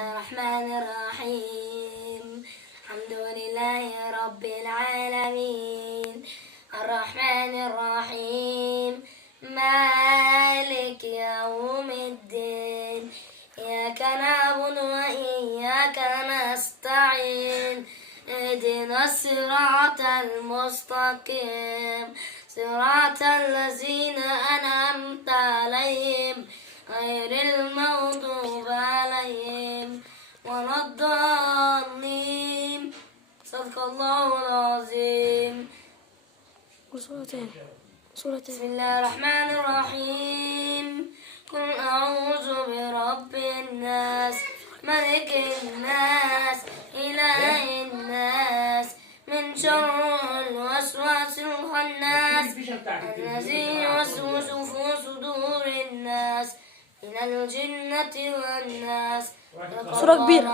الرحمن الرحيم الحمد لله رب العالمين الرحمن الرحيم مالك يوم الدين إياك نعبد وإياك نستعين اهدنا الصراط المستقيم صراط الذين أنعمت عليهم غير المغضوب عليهم ولا الضالين. صدق الله العظيم. بسم الله الرحمن الرحيم. قل أعوذ برب الناس ملك الناس إله الناس من شر الوسواس الخناس الذي يوسوس في صدور الناس من الجنة والناس. صورة كبيرة.